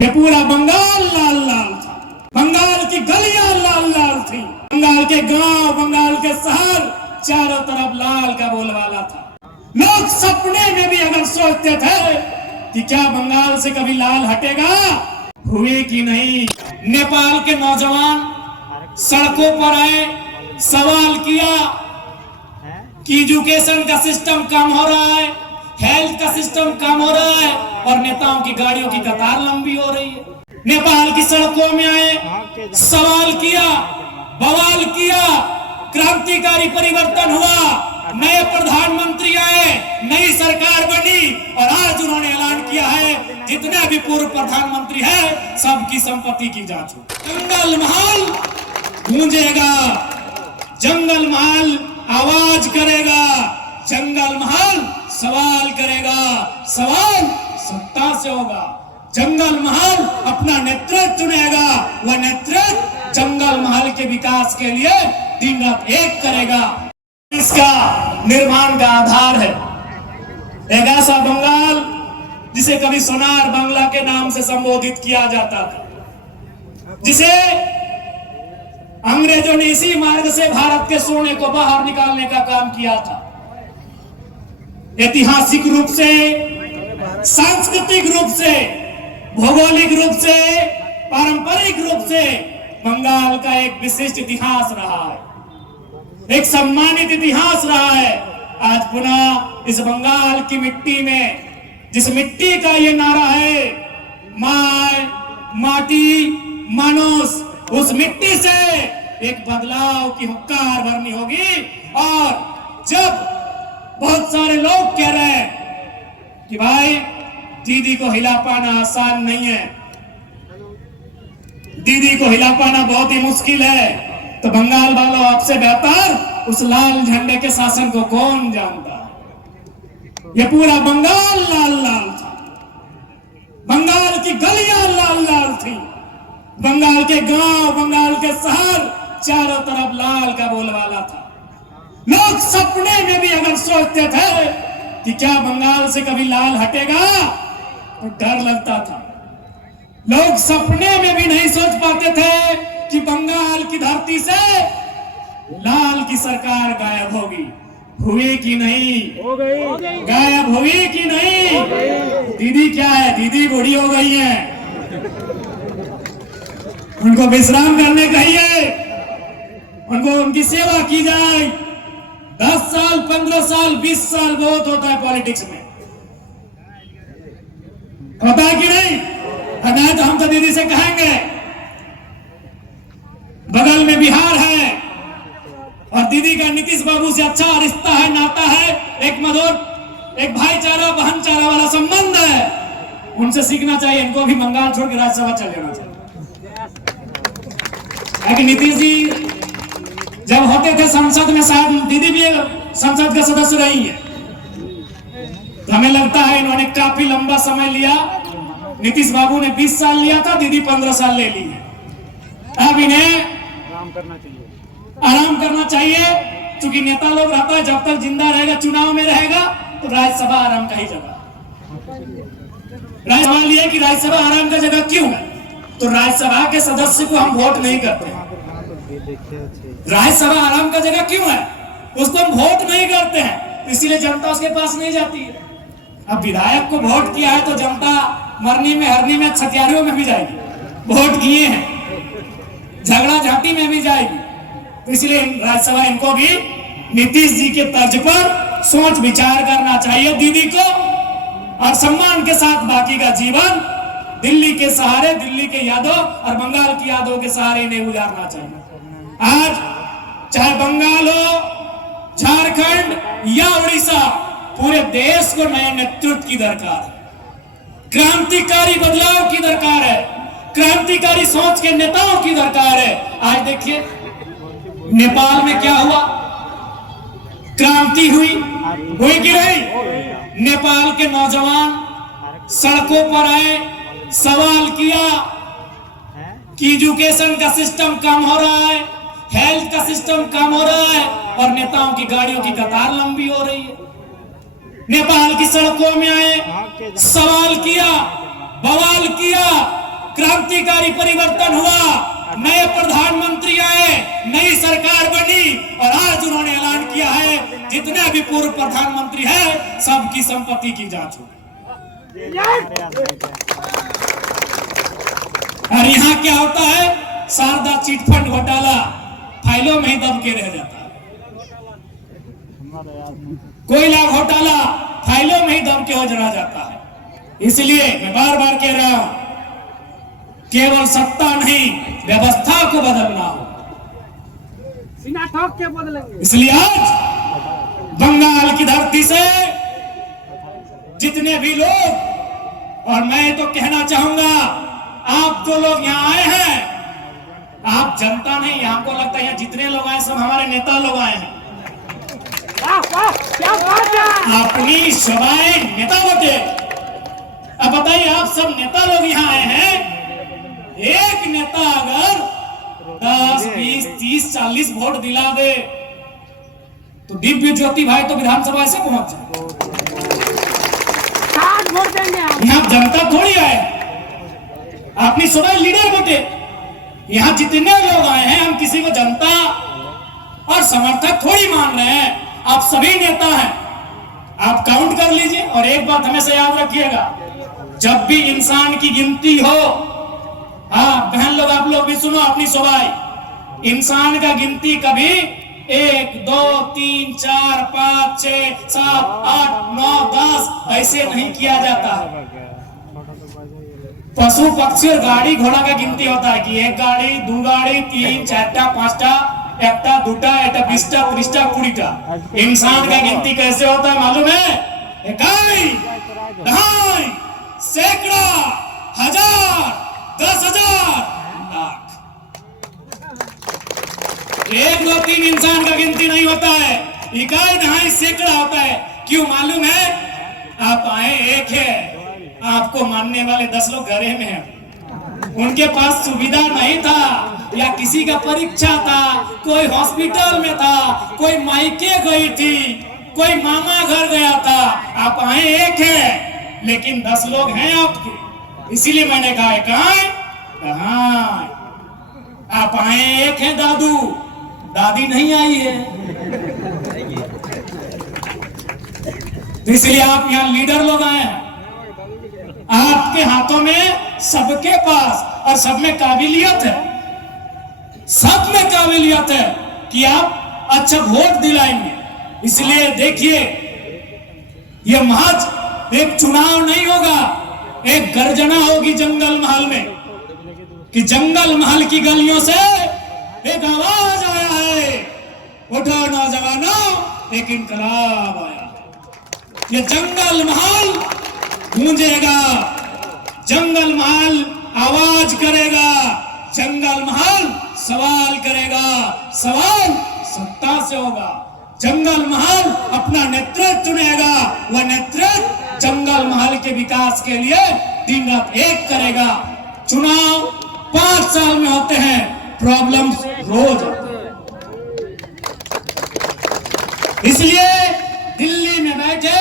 ये पूरा बंगाल लाल लाल था। बंगाल की गलियां लाल लाल थी। बंगाल के गांव, बंगाल के शहर चारों तरफ लाल का बोलबाला था। लोग सपने में भी अगर सोचते थे कि क्या बंगाल से कभी लाल हटेगा, हुए कि नहीं। नेपाल के नौजवान सड़कों पर आए, सवाल किया कि एजुकेशन का सिस्टम कम हो रहा है, हेल्थ का सिस्टम कम हो रहा है और नेताओं की गाड़ियों की कतार लंबी हो रही है। नेपाल की सड़कों में आए, सवाल किया, बवाल किया, क्रांतिकारी परिवर्तन हुआ, नए प्रधानमंत्री आए, नई सरकार बनी और आज उन्होंने ऐलान किया है जितने भी पूर्व प्रधानमंत्री हैं सबकी संपत्ति की जांच हो। जंगल महल गूंजेगा, जंगल महल आवाज करेगा, जंगल महल सवाल करेगा, सवाल सत्ता से होगा। जंगल महल अपना नेतृत्व चुनेगा, वह नेतृत्व जंगल महल के विकास के लिए दिन रात एक करेगा। इसका निर्माण का आधार है एक ऐसा बंगाल जिसे कभी सोनार बांग्ला के नाम से संबोधित किया जाता था, जिसे अंग्रेजों ने इसी मार्ग से भारत के सोने को बाहर निकालने का काम किया था। ऐतिहासिक रूप से, सांस्कृतिक रूप से, भौगोलिक रूप से, पारंपरिक रूप से बंगाल का एक विशिष्ट इतिहास रहा है, एक सम्मानित इतिहास रहा है। आज पुनः इस बंगाल की मिट्टी में, जिस मिट्टी का ये नारा है माय माटी मानुष, उस मिट्टी से एक बदलाव की हुंकार भरनी होगी। और जब बहुत सारे लोग कह रहे हैं कि भाई दीदी को हिला पाना आसान नहीं है, दीदी को हिला पाना बहुत ही मुश्किल है, तो बंगाल वालों आपसे बेहतर उस लाल झंडे के शासन को कौन जानता है। ये पूरा बंगाल लाल लाल था। बंगाल की गलियां लाल लाल थी। बंगाल के गांव, बंगाल के शहर चारों तरफ लाल का बोलबाला था। लोग सपने में भी अगर सोचते थे कि क्या बंगाल से कभी लाल हटेगा, तो डर लगता था। लोग सपने में भी नहीं सोच पाते थे कि बंगाल की धरती से लाल की सरकार गायब होगी। हुई कि नहीं? हो गई। गायब हुई कि नहीं? दीदी क्या है, दीदी बूढ़ी हो गई है, उनको विश्राम करने कहिए, उनको उनकी सेवा की जाए। 10 साल, 15 साल, 20 साल बहुत होता है पॉलिटिक्स में, होता है कि नहीं? नहीं तो हम तो दीदी से कहेंगे। बगल में बिहार है और दीदी का नीतीश बाबू से अच्छा रिश्ता है, नाता है, एक मधुर, एक भाईचारा, बहनचारा वाला संबंध है। उनसे सीखना चाहिए। इनको भी बंगाल छोड़ के राज्यसभा चल जाना चाहिए। नीतीश जी जब होते थे संसद में, शायद दीदी भी संसद का सदस्य रही है, तो हमें लगता है इन्होंने काफी लंबा समय लिया। नीतीश बाबू ने 20 साल लिया था, दीदी 15 साल ले ली है। अब इन्हें आराम करना चाहिए, क्योंकि नेता लोग रहता है जब तक जिंदा रहेगा, चुनाव में रहेगा, तो राज्यसभा आराम का ही जगह। राज्यसभा लिए कि राज्यसभा आराम का जगह क्यों है? तो राज्यसभा के सदस्य को हम वोट नहीं करते। राज्यसभा आराम का जगह क्यों है? उसको हम वोट नहीं करते हैं, तो इसीलिए जनता उसके पास नहीं जाती है। अब विधायक को वोट किया है तो जनता मरनी में, हरनी में, छतियारियों में भी जाएगी। वोट किए हैं, झगड़ा झांटी में भी जाएगी। तो इसलिए राज्यसभा इनको भी नीतीश जी के तर्ज पर सोच विचार करना चाहिए दीदी को, और सम्मान के साथ बाकी का जीवन दिल्ली के सहारे, दिल्ली के यादों और बंगाल की यादों के सहारे इन्हें गुजारना चाहिए। आज चाहे बंगाल हो, झारखंड या उड़ीसा, पूरे देश को नए नेतृत्व की दरकार है, क्रांतिकारी बदलाव की दरकार है, क्रांतिकारी सोच के नेताओं की दरकार है। आज देखिए नेपाल में क्या हुआ, क्रांति हुई कि नहीं? नेपाल के नौजवान सड़कों पर आए, सवाल किया कि एजुकेशन का सिस्टम कम हो रहा है, हेल्थ का सिस्टम कम हो रहा है और नेताओं की गाड़ियों की कतार लंबी हो रही है। नेपाल की सड़कों में आए, सवाल किया, बवाल किया, क्रांतिकारी परिवर्तन हुआ, नए प्रधानमंत्री आए, नई सरकार बनी और आज उन्होंने ऐलान किया है जितने भी पूर्व प्रधानमंत्री हैं सबकी संपत्ति की जांच होगी। और यहाँ क्या होता है, शारदा चिटफंड घोटाला फाइलों में ही दब के रह जाता है, कोयला घोटाला फाइलों में ही दब के हो रह जाता है। इसलिए मैं बार बार कह रहा हूं, केवल सत्ता नहीं व्यवस्था को बदलना हो। ठोक के बदलेंगे। इसलिए आज बंगाल की धरती से जितने भी लोग, और मैं तो कहना चाहूंगा आप जो लोग यहाँ आए हैं, आप जनता नहीं, यहाँ को लगता है यहाँ जितने लोग आए सब हमारे नेता लोग आए हैं। क्या बात है? अपनी सभाएं नेता वोटे। अब बताइए, आप सब नेता लोग यहाँ आए हैं, एक नेता अगर 10, 20, 30, 40 वोट दिला दे तो दिव्य ज्योति भाई तो विधानसभा से पहुंच जाए। वोट देंगे यहाँ जनता थोड़ी आए, अपनी सभा लीडर वोटे। यहाँ जितने लोग आए हैं हम किसी को जनता और समर्थक थोड़ी मान रहे हैं, आप सभी नेता हैं, आप काउंट कर लीजिए। और एक बात हमेशा याद रखिएगा, जब भी इंसान की गिनती हो, हाँ बहन लोग आप लोग भी सुनो अपनी सभाएं, इंसान का गिनती कभी 1, 2, 3, 4, 5, 6, 7, 8, 9, 10 ऐसे नहीं किया जाता है। पशु पक्षी और गाड़ी घोड़ा का गिनती होता है कि 1 गाड़ी 2 गाड़ी 3 4टा 5टा 1टा 2टा 1टा 20टा 30टा 40टा। इंसान का गिनती कैसे होता है मालूम है? 1 2 सैकड़ा 1000 10,000 लाख। 1 2 3 इंसान का गिनती नहीं होता है, 1 2 सैकड़ा होता है। क्यों मालूम है? आप आए एक है, आपको मानने वाले 10 लोग घरे में हैं, उनके पास सुविधा नहीं था, या किसी का परीक्षा था, कोई हॉस्पिटल में था, कोई मायके गई थी, कोई मामा घर गया था। आप आए एक है लेकिन 10 लोग हैं आपके, इसीलिए मैंने कहा कहाँ आप आए एक है, दादू दादी नहीं आई है, तो इसलिए आप यहाँ लीडर लोग आए हैं। आपके हाथों में सबके पास और सब में काबिलियत है, सब में काबिलियत है कि आप अच्छा वोट दिलाएंगे। इसलिए देखिए, ये महज एक चुनाव नहीं होगा, एक गर्जना होगी जंगल महल में, कि जंगल महल की गलियों से एक आवाज आया है, उठो नौजवानों एक इनकलाब आया। ये जंगल महल गूंजेगा, जंगल महल आवाज करेगा, जंगल महल सवाल करेगा, सवाल सत्ता से होगा। जंगल महल अपना नेतृत्व चुनेगा, वह नेतृत्व जंगल महल के विकास के लिए दिन रात एक करेगा। चुनाव 5 साल में होते हैं, प्रॉब्लम्स रोज होते हैं। इसलिए दिल्ली में बैठे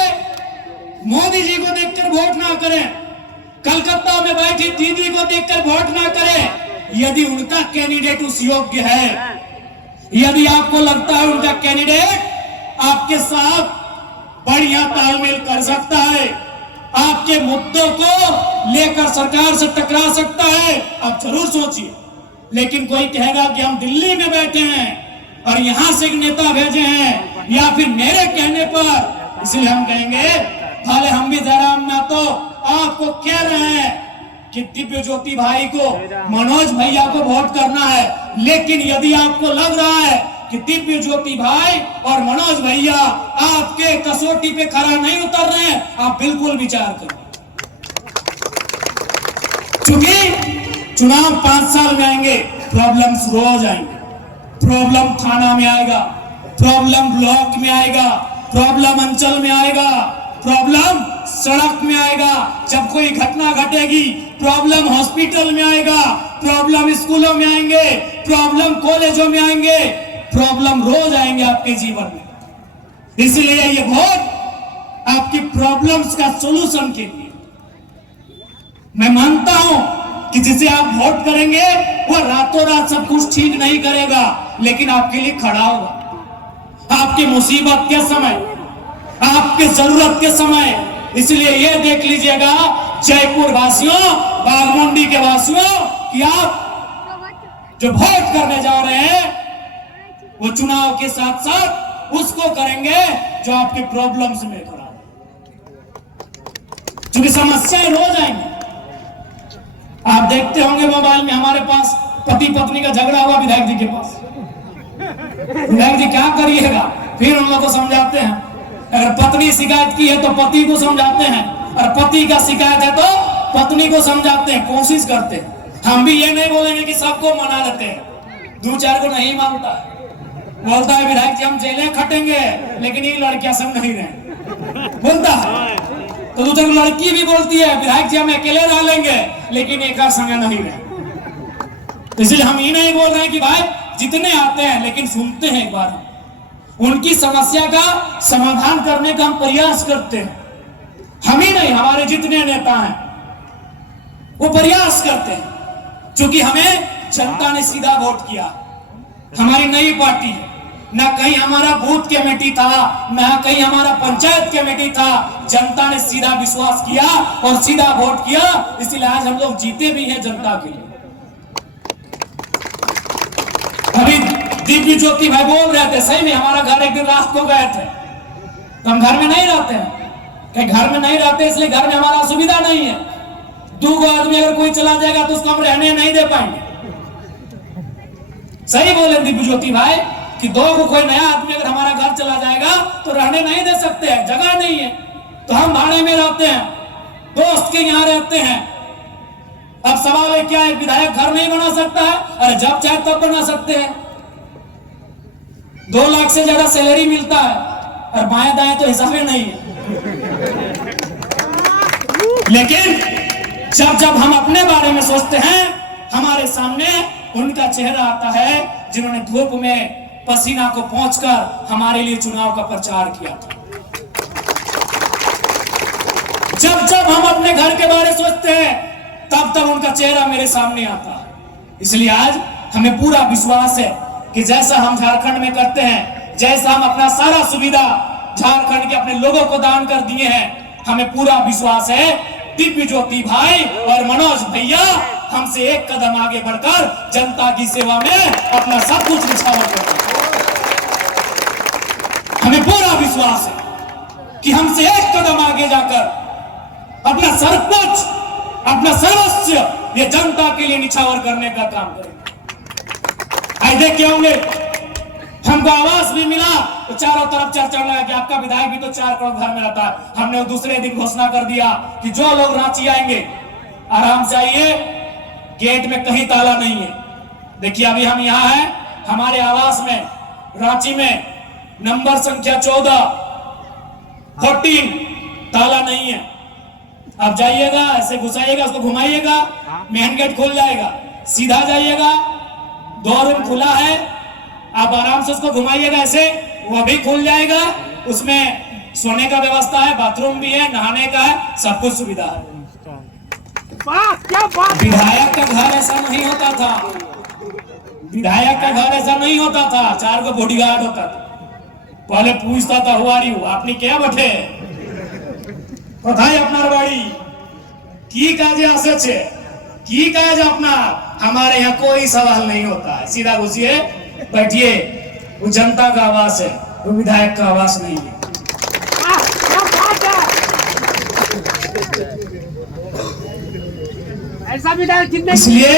मोदी जी को देखकर वोट ना करें, कलकत्ता में बैठी दीदी को देखकर वोट ना करें। यदि उनका कैंडिडेट उस योग्य है, यदि आपको लगता है उनका कैंडिडेट आपके साथ बढ़िया तालमेल कर सकता है, आपके मुद्दों को लेकर सरकार से टकरा सकता है, आप जरूर सोचिए। लेकिन कोई कहेगा कि हम दिल्ली में बैठे हैं और यहां से एक नेता भेजे हैं, या फिर मेरे कहने पर, इसलिए हम कहेंगे भले हम भी जरा ना तो आपको कह रहे हैं कि दिव्य ज्योति भाई को, मनोज भैया को वोट करना है। लेकिन यदि आपको लग रहा है कि दिव्य ज्योति भाई और मनोज भैया आपके कसौटी पे खरा नहीं उतर रहे हैं, आप बिल्कुल विचार करें। क्योंकि चुनाव 5 साल में आएंगे, प्रॉब्लम्स रोज आएंगे। प्रॉब्लम थाना में आएगा, प्रॉब्लम ब्लॉक में आएगा, प्रॉब्लम अंचल में आएगा, प्रॉब्लम सड़क में आएगा, जब कोई घटना घटेगी प्रॉब्लम हॉस्पिटल में आएगा, प्रॉब्लम स्कूलों में आएंगे, प्रॉब्लम कॉलेजों में आएंगे, प्रॉब्लम रोज आएंगे आपके जीवन में। इसलिए ये वोट आपकी प्रॉब्लम्स का सॉल्यूशन के लिए। मैं मानता हूं कि जिसे आप वोट करेंगे वो रातों रात सब कुछ ठीक नहीं करेगा, लेकिन आपके लिए खड़ा होगा आपकी मुसीबत के समय, आपके जरूरत के समय। इसलिए ये देख लीजिएगा जयपुर वासियों, बाघमुंडी के वासियों, कि आप जो वोट करने जा रहे हैं वो चुनाव के साथ साथ उसको करेंगे जो आपके प्रॉब्लम्स में खड़ा है, क्योंकि समस्याएं रोज आएंगी। आप देखते होंगे मोबाइल में हमारे पास पति पत्नी का झगड़ा हुआ विधायक जी के पास, विधायक जी क्या करिएगा, फिर उन लोगों को समझाते हैं। अगर पत्नी शिकायत की है तो पति को समझाते हैं, और पति का शिकायत है तो पत्नी को समझाते हैं, कोशिश करते हैं। हम भी ये नहीं बोलेंगे कि सबको मना लेते हैं, दो चार को नहीं मानता है, बोलता है विधायक जी हम जेलें खटेंगे लेकिन ये लड़कियां संग नहीं रहे, बोलता है। तो दूसरी लड़की भी बोलती है विधायक जी हम अकेले रह लेंगे लेकिन एक संग नहीं रहे। इसलिए हम ये नहीं बोल रहे हैं कि भाई जितने आते हैं, लेकिन सुनते हैं एक बार, उनकी समस्या का समाधान करने का हम प्रयास करते हैं। हम ही नहीं, हमारे जितने नेता हैं वो प्रयास करते हैं, क्योंकि हमें जनता ने सीधा वोट किया। हमारी नई पार्टी है, ना कहीं हमारा बूथ कमेटी था, ना कहीं हमारा पंचायत कमेटी था। जनता ने सीधा विश्वास किया और सीधा वोट किया, इसलिए आज हम लोग जीते भी हैं जनता के लिए। अभी दिव्य ज्योति भाई बोल रहे थे, सही में हमारा घर एक दिन रात को गए थे, तो हम घर में नहीं रहते हैं, घर में नहीं रहते इसलिए घर में हमारा सुविधा नहीं है। 2 आदमी अगर कोई चला जाएगा तो उसको हम रहने नहीं दे पाएंगे। सही बोले दिव्य ज्योति भाई कि 2 को कोई नया आदमी अगर हमारा घर चला जाएगा तो रहने नहीं दे सकते हैं, जगह नहीं है, तो हम भाड़े में रहते हैं, दोस्त के यहाँ रहते हैं। अब सवाल है क्या एक विधायक घर नहीं बना सकता है? अरे जब चाहे तब बना सकते हैं। 2 लाख से ज्यादा सैलरी मिलता है और बाएं दाएं तो हिसाब नहीं है। लेकिन जब जब हम अपने बारे में सोचते हैं, हमारे सामने उनका चेहरा आता है जिन्होंने धूप में पसीना को पोंछकर हमारे लिए चुनाव का प्रचार किया था। जब जब हम अपने घर के बारे में सोचते हैं, तब तब उनका चेहरा मेरे सामने आता है। इसलिए आज हमें पूरा विश्वास है कि जैसा हम झारखंड में करते हैं, जैसा हम अपना सारा सुविधा झारखंड के अपने लोगों को दान कर दिए हैं, हमें पूरा विश्वास है दिव्य ज्योति भाई और मनोज भैया हमसे एक कदम आगे बढ़कर जनता की सेवा में अपना सब कुछ निछावर करेंगे। हमें पूरा विश्वास है कि हमसे एक कदम आगे जाकर अपना सब कुछ, अपना सर्वस्व ये जनता के लिए निछावर करने का काम करेंगे। आई देख क्या होंगे, हमको आवास भी मिला तो चारों तरफ चर्चा लगा कि आपका विधायक भी तो 4 करोड़ घर में रहता है। हमने दूसरे दिन घोषणा कर दिया कि जो लोग रांची आएंगे आराम से आइए, गेट में कहीं ताला नहीं है। देखिए अभी हम यहाँ हैं, हमारे आवास में रांची में नंबर संख्या 14 ताला नहीं है। आप जाइएगा, ऐसे घुसाइएगा, उसको घुमाइएगा, मेन गेट खुल जाएगा, सीधा जाइएगा, 2 रूम खुला है, आप आराम से उसको घुमाइएगा, ऐसे वो भी खुल जाएगा। उसमें सोने का व्यवस्था है, बाथरूम भी है, नहाने का है, सब कुछ सुविधा है। क्या बात! विधायक का घर ऐसा नहीं होता था, विधायक का घर ऐसा नहीं होता था। 4 को बॉडीगार्ड होता था, पहले पूछता था हुआ रही आपने क्या बैठे कोথায় আপনার বাড়ি, की काज आसे की काज अपना। हमारे यहाँ कोई सवाल नहीं होता है, सीधा घुसिए, बैठिए। वो जनता का आवास है, वो विधायक का आवास नहीं है। क्या बात है! ऐसा विधायक जिंदगी इसलिए